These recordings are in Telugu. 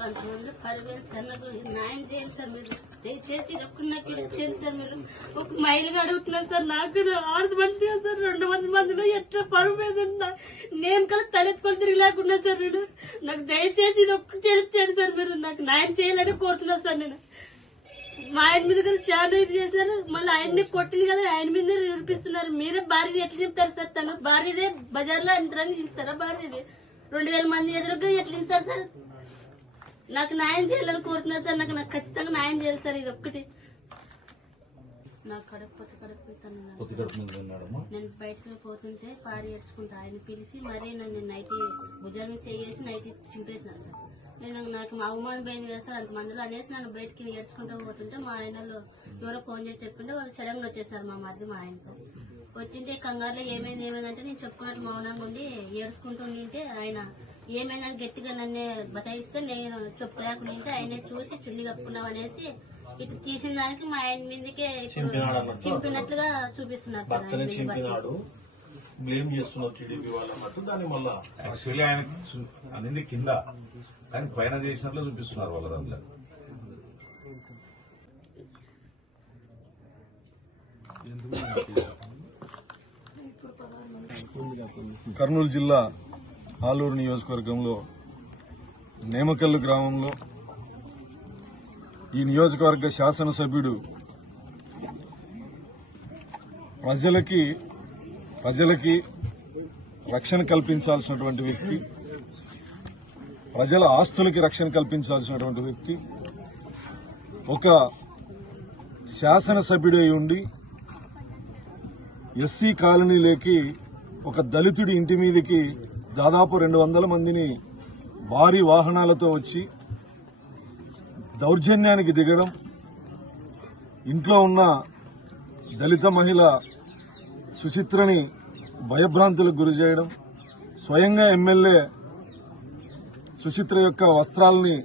నాకు అంత 10,000 సార్ నాకు న్యాయం చేయండి సార్. మీరు దయచేసి ఒక్కరు నాకు ఇచ్చేయండి సార్. మీరు ఒక మైలుగా అడుగుతున్నారు సార్. నాకు ఆడది మనిషిగా సార్ 200 మందిలో ఎట్లా పరువు మీద ఉన్నా నేను కదా తలెత్తుకొని తిరిగి లేకున్నా సార్. నేను నాకు దయచేసి ఇది ఒక్కటి చేయండి సార్. మీరు నాకు న్యాయం చేయాలని కోరుతున్నా సార్. నేను మా ఆయన మీద కదా చాలా ఇది చేశారు. మళ్ళీ ఆయన్ని కొట్టింది కదా ఆయన మీద నిరూపిస్తున్నారు. మీరే భార్య ఎట్లా చెప్తారు సార్? తను భార్యదే బజార్లో అంతరాన్ని చూస్తారా? భార్యదే 2,000 మంది ఎదురుగా ఎట్లా ఇస్తారు సార్? నాకు న్యాయం చేయాలని కోరుతున్నారు సార్. నాకు ఖచ్చితంగా న్యాయం చేయాలి సార్. ఇది ఒక్కటి నాకు కడకపోతాను. నేను బయటకు పోతుంటే పారి ఏడ్చుకుంటా. ఆయన పిలిచి మరీ నన్ను నైటీ భుజాల మీద చేసి నైటీ చింపేసినారు సార్. నాకు అవమానం పోయింది కదా సార్. అంతమందిలో అనేసి నన్ను బయటకి ఏడ్చుకుంటూ పోతుంటే మా ఆయనలో ఎవరో ఫోన్ చేసి చెప్పింటే వాళ్ళు సడన్గా వచ్చేసారు. మా మధ్య మా ఆయన సార్ వచ్చింటే కంగారులో ఏమైందంటే నేను చెప్పుకున్నట్టు మౌనంగా ఉండి ఏడ్చుకుంటూ ఉంటే ఆయన ఏమైందని గట్టిగా నన్ను బతాయిస్తే నేను చెప్పులేకుంటే ఆయనే చూసి చుల్లి కప్పుకున్నాం అనేసి ఇటు తీసిన దానికి మా ఆయన మీదకే చింపినట్లుగా చూపిస్తున్నారు సార్. బ్లేమ్ చేస్తున్నారు టీడీపీ వాళ్ళు అన్నట్టు. దాని వల్ల యాక్చువల్లీ ఆయన అనేది కింద కానీ పైన చేసినట్లు చూపిస్తున్నారు వాళ్ళ దాంట్లో. కర్నూలు జిల్లా ఆలూరు నియోజకవర్గంలో నేమకల్లు గ్రామంలో ఈ నియోజకవర్గ శాసనసభ్యుడు ప్రజలకి రక్షణ కల్పించాల్సినటువంటి వ్యక్తి, ప్రజల ఆస్తులకి రక్షణ కల్పించాల్సినటువంటి వ్యక్తి ఒక శాసనసభ్యుడు అయి ఉండి ఎస్సీ కాలనీలోకి ఒక దళితుడి ఇంటి మీదకి దాదాపు 200 మందిని భారీ వాహనాలతో వచ్చి దౌర్జన్యానికి దిగడం, ఇంట్లో ఉన్న దళిత మహిళ సుచిత్రని భయభ్రాంతులకు గురి చేయడం, స్వయంగా ఎమ్మెల్యే సుచిత్ర యొక్క వస్త్రాలని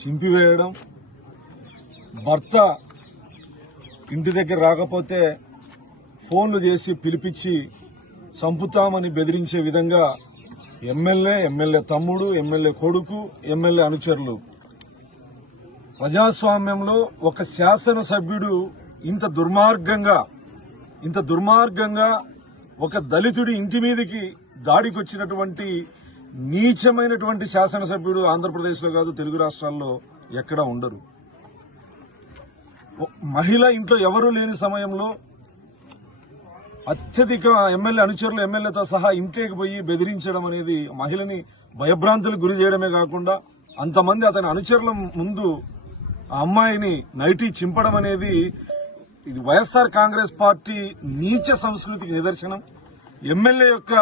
చింపివేయడం, భర్త ఇంటి దగ్గర రాకపోతే ఫోన్లు చేసి పిలిపించి చంపుతామని బెదిరించే విధంగా ఎమ్మెల్యే తమ్ముడు, ఎమ్మెల్యే కొడుకు, ఎమ్మెల్యే అనుచరులు. ప్రజాస్వామ్యంలో ఒక శాసనసభ్యుడు ఇంత దుర్మార్గంగా ఒక దళితుడి ఇంటి మీదకి దాడికి వచ్చినటువంటి నీచమైనటువంటి శాసనసభ్యుడు ఆంధ్రప్రదేశ్లో కాదు తెలుగు రాష్ట్రాల్లో ఎక్కడా ఉండరు. మహిళ ఇంట్లో ఎవరూ లేని సమయంలో అత్యధిక ఎమ్మెల్యే అనుచరులు ఎమ్మెల్యేతో సహా ఇంటికి పోయి బెదిరించడం అనేది మహిళని భయభ్రాంతులకు గురి చేయడమే కాకుండా అంతమంది అతని అనుచరుల ముందు ఆ అమ్మాయిని నైటీ చింపడం అనేది ఇది వైఎస్ఆర్ కాంగ్రెస్ పార్టీ నీచ సంస్కృతికి నిదర్శనం, ఎమ్మెల్యే యొక్క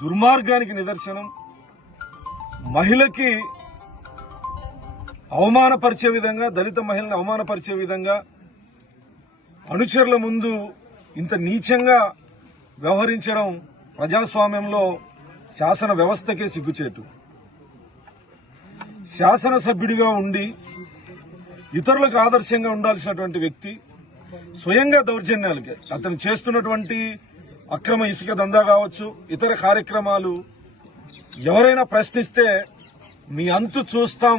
దుర్మార్గానికి నిదర్శనం. మహిళకి అవమానపరిచే విధంగా, దళిత మహిళని అవమానపరిచే విధంగా అనుచరుల ముందు ఇంత నీచంగా వ్యవహరించడం ప్రజాస్వామ్యంలో శాసన వ్యవస్థకే సిగ్గుచేటు. శాసనసభ్యుడిగా ఉండి ఇతరులకు ఆదర్శంగా ఉండాల్సినటువంటి వ్యక్తి స్వయంగా దౌర్జన్యాలకి అతను చేస్తున్నటువంటి అక్రమ ఇసుక దందా కావచ్చు, ఇతర కార్యక్రమాలు ఎవరైనా ప్రశ్నిస్తే మీ అంతు చూస్తాం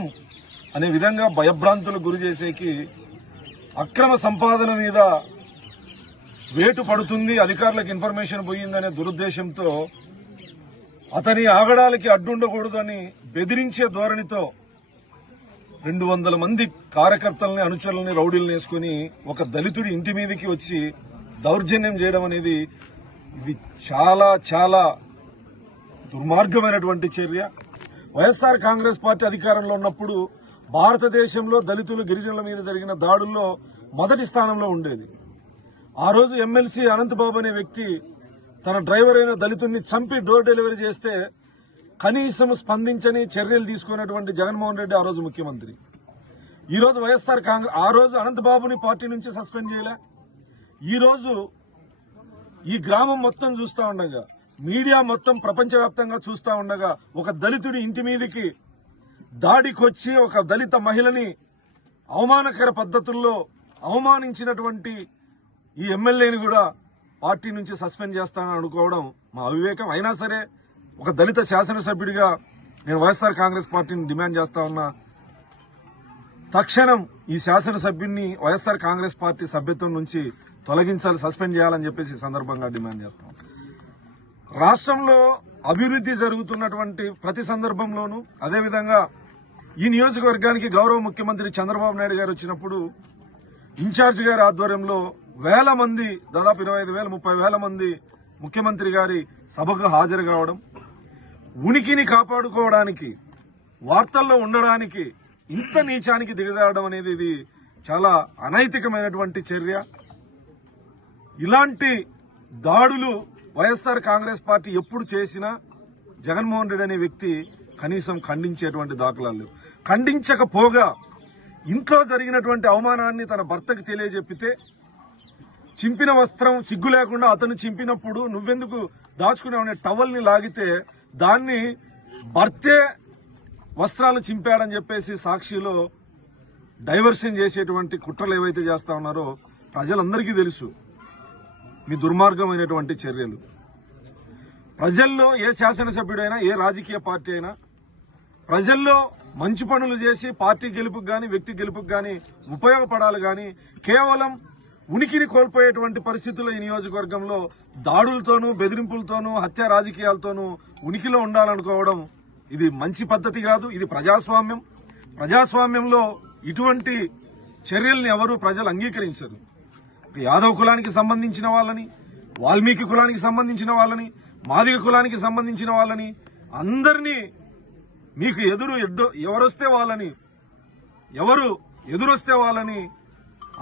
అనే విధంగా భయభ్రాంతులకు గురి చేసేకి, అక్రమ సంపాదన మీద వేటు పడుతుంది, అధికారులకు ఇన్ఫర్మేషన్ పోయిందనే దురుద్దేశంతో అతని ఆగడాలకి అడ్డుండకూడదని బెదిరించే ధోరణితో 200 మంది కార్యకర్తలని, అనుచరులని, రౌడీలను వేసుకుని ఒక దళితుడి ఇంటి మీదకి వచ్చి దౌర్జన్యం చేయడం అనేది ఇది చాలా చాలా దుర్మార్గమైనటువంటి చర్య. వైఎస్ఆర్ కాంగ్రెస్ పార్టీ అధికారంలో ఉన్నప్పుడు భారతదేశంలో దళితులు, గిరిజనుల మీద జరిగిన దాడుల్లో మొదటి స్థానంలో ఉండేది. ఆ రోజు ఎమ్మెల్సీ అనంతబాబు అనే వ్యక్తి తన డ్రైవర్ అయిన దళితుడిని చంపి డోర్ డెలివరీ చేస్తే కనీసం స్పందించని చర్యలు తీసుకున్నటువంటి జగన్మోహన్ రెడ్డి ఆ రోజు ముఖ్యమంత్రి. ఈ రోజు వైఎస్ఆర్ కాంగ్రెస్ ఆ రోజు అనంతబాబుని పార్టీ నుంచి సస్పెండ్ చేయలే. ఈ రోజు ఈ గ్రామం మొత్తం చూస్తా ఉండగా, మీడియా మొత్తం ప్రపంచవ్యాప్తంగా చూస్తా ఉండగా ఒక దళితుడి ఇంటి మీదకి దాడికొచ్చి ఒక దళిత మహిళని అవమానకర పద్ధతుల్లో అవమానించినటువంటి ఈ ఎమ్మెల్యేని కూడా పార్టీ నుంచి సస్పెండ్ చేస్తానని అనుకోవడం మా అవివేకం. అయినా సరే ఒక దళిత శాసనసభ్యుడిగా నేను వైఎస్ఆర్ కాంగ్రెస్ పార్టీని డిమాండ్ చేస్తా ఉన్నా, తక్షణం ఈ శాసనసభ్యుడిని వైఎస్ఆర్ కాంగ్రెస్ పార్టీ సభ్యత్వం నుంచి తొలగించాలి, సస్పెండ్ చేయాలని చెప్పేసి ఈ సందర్భంగా డిమాండ్ చేస్తాం. రాష్ట్రంలో అభివృద్ధి జరుగుతున్నటువంటి ప్రతి సందర్భంలోనూ, అదేవిధంగా ఈ నియోజకవర్గానికి గౌరవ ముఖ్యమంత్రి చంద్రబాబు నాయుడు గారు వచ్చినప్పుడు ఇన్ఛార్జ్ గారి ఆధ్వర్యంలో వేల మంది, దాదాపు 25,000-30,000 మంది ముఖ్యమంత్రి గారి సభకు హాజరు కావడం, ఉనికిని కాపాడుకోవడానికి, వార్తల్లో ఉండడానికి ఇంత నీచానికి దిగజారడం అనేది ఇది చాలా అనైతికమైనటువంటి చర్య. ఇలాంటి దాడులు వైఎస్ఆర్ కాంగ్రెస్ పార్టీ ఎప్పుడు చేసినా జగన్మోహన్ రెడ్డి అనే వ్యక్తి కనీసం ఖండించేటువంటి దాఖలాలు లేవు. ఖండించకపోగా ఇంట్లో జరిగినటువంటి అవమానాన్ని తన భర్తకు తెలియజెప్పితే, చింపిన వస్త్రం సిగ్గు లేకుండా అతను చింపినప్పుడు నువ్వెందుకు దాచుకునే టవల్ని లాగితే దాన్ని భర్తే వస్త్రాలు చింపాడని చెప్పేసి సాక్షిలో డైవర్షన్ చేసేటువంటి కుట్రలు ఏవైతే చేస్తా ఉన్నారో ప్రజలందరికీ తెలుసు. మీ దుర్మార్గమైనటువంటి చర్యలు ప్రజల్లో ఏ శాసనసభ్యుడైనా, ఏ రాజకీయ పార్టీ అయినా ప్రజల్లో మంచి పనులు చేసి పార్టీ గెలుపుకు గాని, వ్యక్తి గెలుపుకు గాని ఉపయోగపడాలి గాని, కేవలం ఉనికిని కోల్పోయేటువంటి పరిస్థితుల్లో ఈ నియోజకవర్గంలో దాడులతోనూ, బెదిరింపులతోనూ, హత్య రాజకీయాలతోనూ ఉనికిలో ఉండాలనుకోవడం ఇది మంచి పద్ధతి కాదు. ఇది ప్రజాస్వామ్యం. ప్రజాస్వామ్యంలో ఇటువంటి చర్యల్ని ఎవరూ ప్రజలు అంగీకరించరు. యాదవ్ కులానికి సంబంధించిన వాళ్ళని, వాల్మీకి కులానికి సంబంధించిన వాళ్ళని, మాదిగ కులానికి సంబంధించిన వాళ్ళని అందరినీ మీకు ఎవరొస్తే వాళ్ళని, ఎవరు ఎదురొస్తే వాళ్ళని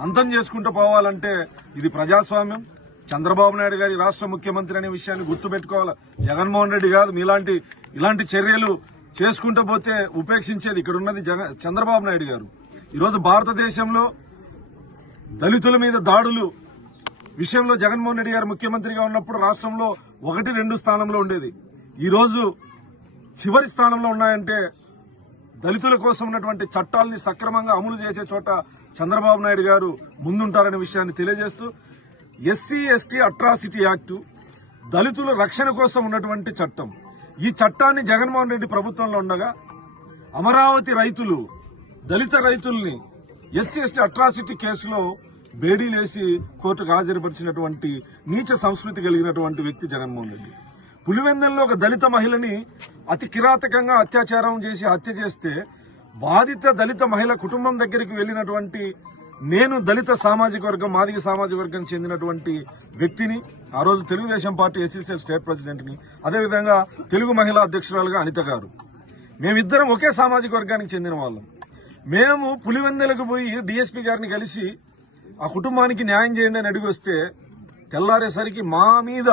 అంతం చేసుకుంటూ పోవాలంటే ఇది ప్రజాస్వామ్యం. చంద్రబాబు నాయుడు గారి రాష్ట్ర ముఖ్యమంత్రి అనే విషయాన్ని గుర్తుపెట్టుకోవాలి. జగన్మోహన్ రెడ్డి కాదు. ఇలాంటి చర్యలు చేసుకుంటూ పోతే ఉపేక్షించేది ఇక్కడ ఉన్నది చంద్రబాబు నాయుడు గారు. ఈరోజు భారతదేశంలో దళితుల మీద దాడులు విషయంలో జగన్మోహన్ రెడ్డి గారు ముఖ్యమంత్రిగా ఉన్నప్పుడు రాష్ట్రంలో 1-2 స్థానంలో ఉండేది. ఈరోజు చివరి స్థానంలో ఉన్నాయంటే దళితుల కోసం ఉన్నటువంటి చట్టాలని సక్రమంగా అమలు చేసే చోట చంద్రబాబు నాయుడు గారు ముందుంటారనే విషయాన్ని తెలియజేస్తూ, SC/ST అట్రాసిటీ యాక్టు దళితుల రక్షణ కోసం ఉన్నటువంటి చట్టం. ఈ చట్టాన్ని జగన్మోహన్ రెడ్డి ప్రభుత్వంలో ఉండగా అమరావతి రైతులు, దళిత రైతుల్ని SC/ST అట్రాసిటీ కేసులో బేడీలేసి కోర్టుకు హాజరుపరిచినటువంటి నీచ సంస్కృతి కలిగినటువంటి వ్యక్తి జగన్మోహన్ రెడ్డి. పులివెందుల్లో ఒక దళిత మహిళని అతి కిరాతకంగా అత్యాచారం చేసి హత్య చేస్తే బాధిత దళిత మహిళ కుటుంబం దగ్గరికి వెళ్లినటువంటి నేను దళిత సామాజిక వర్గం, మాదిగ సామాజిక వర్గం చెందినటువంటి వ్యక్తిని, ఆ రోజు Telugu Desam party SCCL state president ని, అదేవిధంగా తెలుగు మహిళా అధ్యక్షురాలుగా అనిత గారు, మేమిద్దరం ఒకే సామాజిక వర్గానికి చెందిన వాళ్ళం. మేము పులివెందులకు పోయి DSP గారిని కలిసి ఆ కుటుంబానికి న్యాయం చేయండి అని అడిగి వస్తే తెల్లారేసరికి మా మీద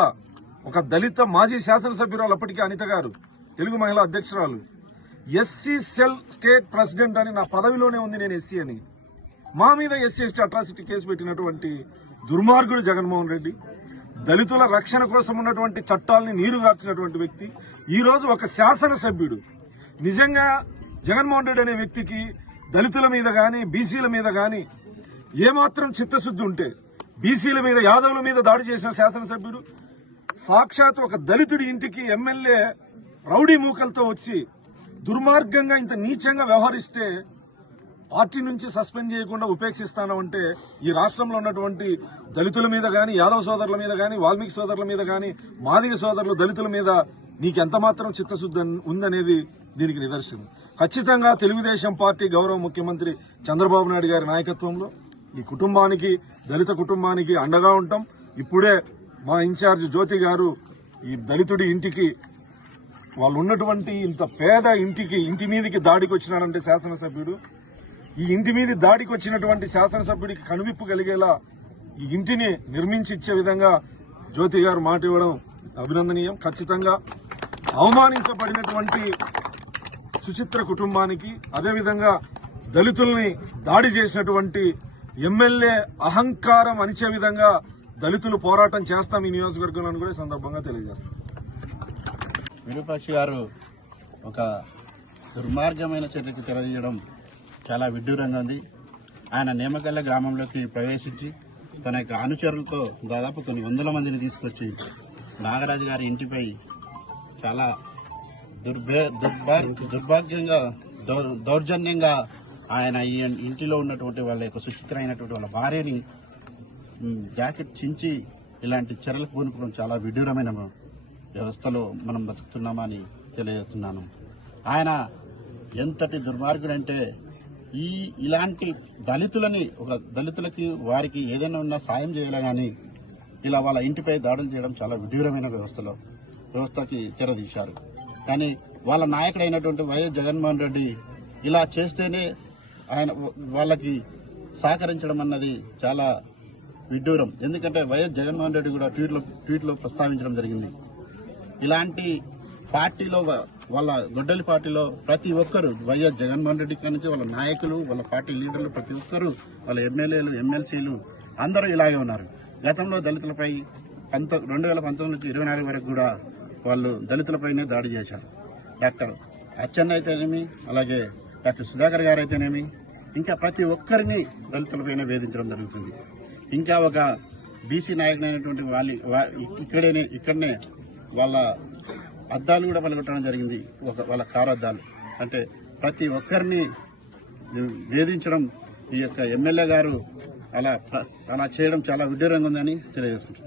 ఒక దళిత మాజీ శాసనసభ్యురాలు, అప్పటికే అనిత గారు తెలుగు మహిళా అధ్యక్షురాలు, SCCL స్టేట్ ప్రెసిడెంట్ అని నా పదవిలోనే ఉంది, నేను SC అని, మా మీద SC/ST అట్రాసిటీ కేసు పెట్టినటువంటి దుర్మార్గుడు జగన్మోహన్ రెడ్డి. దళితుల రక్షణ కోసం ఉన్నటువంటి చట్టాలని నీరుగార్చినటువంటి వ్యక్తి. ఈ రోజు ఒక శాసనసభ్యుడు నిజంగా జగన్మోహన్ రెడ్డి అనే వ్యక్తికి దళితుల మీద గాని, బీసీల మీద గాని ఏమాత్రం చిత్తశుద్ధి ఉంటే, బీసీల మీద, యాదవుల మీద దాడి చేసిన శాసనసభ్యుడు సాక్షాత్ ఒక దళితుడి ఇంటికి ఎమ్మెల్యే రౌడీ మూకలతో వచ్చి దుర్మార్గంగా ఇంత నీచంగా వ్యవహరిస్తే పార్టీ నుంచి సస్పెండ్ చేయకుండా ఉపేక్షిస్తానంటే ఈ రాష్ట్రంలో ఉన్నటువంటి దళితుల మీద గాని, యాదవ సోదరుల మీద గాని, వాల్మీకి సోదరుల మీద గాని, మాదిగ సోదరులు దళితుల మీద నీకెంత మాత్రం చిత్తశుద్ధి ఉందనేది దీనికి నిదర్శనం. ఖచ్చితంగా తెలుగుదేశం పార్టీ గౌరవ ముఖ్యమంత్రి చంద్రబాబు నాయుడు గారి నాయకత్వంలో ఈ కుటుంబానికి, దళిత కుటుంబానికి అండగా ఉంటాం. ఇప్పుడే మా ఇన్ఛార్జ్ జ్యోతి గారు ఈ దళితుడి ఇంటికి, వాళ్ళు ఉన్నటువంటి ఇంత పేద ఇంటి మీదకి దాడికి వచ్చినాడంటే శాసనసభ్యుడు, ఈ ఇంటి మీద దాడికి వచ్చినటువంటి శాసనసభ్యుడికి కనువిప్పు కలిగేలా ఈ ఇంటిని నిర్మించి ఇచ్చే విధంగా జ్యోతి గారు మాట ఇవ్వడం అభినందనీయం. ఖచ్చితంగా అవమానించబడినటువంటి సుచిత్ర కుటుంబానికి, అదేవిధంగా దళితుల్ని దాడి చేసినటువంటి ఎమ్మెల్యే అహంకారం అనిచే విధంగా దళితులు పోరాటం చేస్తాం ఈ నియోజకవర్గంలో కూడా ఈ సందర్భంగా తెలియజేస్తాం. విరూపాక్షి గారు ఒక దుర్మార్గమైన చర్యకు తెరదీయడం చాలా విడ్డూరంగా ఉంది. ఆయన నేమకల్ల గ్రామంలోకి ప్రవేశించి తన యొక్క అనుచరులతో దాదాపు కొన్ని వందల మందిని తీసుకొచ్చి నాగరాజు గారి ఇంటిపై చాలా దుర్భాగ్యంగా, దౌర్జన్యంగా ఆయన ఈ ఇంటిలో ఉన్నటువంటి వాళ్ళ యొక్క సుచిత్రమైనటువంటి వాళ్ళ భార్యని జాకెట్ చించి ఇలాంటి చర్యలకు పూనుకోవడం చాలా విడ్డూరమైన వ్యవస్థలో మనం బతుకుతున్నామని తెలియజేస్తున్నాను. ఆయన ఎంతటి దుర్మార్గుడంటే ఇలాంటి దళితులకి వారికి ఏదైనా ఉన్నా సాయం చేయాలి కానీ ఇలా వాళ్ళ ఇంటిపై దాడులు చేయడం చాలా విడ్డూరమైన వ్యవస్థకి తెరదీశారు. కానీ వాళ్ళ నాయకుడైనటువంటి వైఎస్ జగన్మోహన్ రెడ్డి ఇలా చేస్తేనే ఆయన వాళ్ళకి సహకరించడం అన్నది చాలా విడ్డూరం. ఎందుకంటే వైఎస్ జగన్మోహన్ రెడ్డి కూడా ట్వీట్లో ప్రస్తావించడం జరిగింది. ఇలాంటి పార్టీలో వాళ్ళ గొడ్డలి పార్టీలో ప్రతి ఒక్కరు వైఎస్ జగన్మోహన్ రెడ్డి నుంచి వాళ్ళ నాయకులు, వాళ్ళ పార్టీ లీడర్లు ప్రతి ఒక్కరు, వాళ్ళ ఎమ్మెల్యేలు, ఎమ్మెల్సీలు అందరూ ఇలాగే ఉన్నారు. గతంలో దళితులపై 2019 నుంచి 24 వరకు కూడా వాళ్ళు దళితులపైనే దాడి చేశారు. డాక్టర్ అచ్చెన్న అయితేనేమి, అలాగే డాక్టర్ సుధాకర్ గారు అయితేనేమి, ఇంకా ప్రతి ఒక్కరిని దళితులపైనే వేధించడం జరుగుతుంది. ఇంకా ఒక బీసీ నాయకుడైనటువంటి ఇక్కడనే వాళ్ళ అద్దాలు కూడా పలగొట్టడం జరిగింది, వాళ్ళ కారు అద్దాలు. అంటే ప్రతి ఒక్కరిని వేధించడం ఈ యొక్క ఎమ్మెల్యే గారు అలా చేయడం చాలా విడ్డూరంగా ఉందని తెలియజేస్తుంటారు.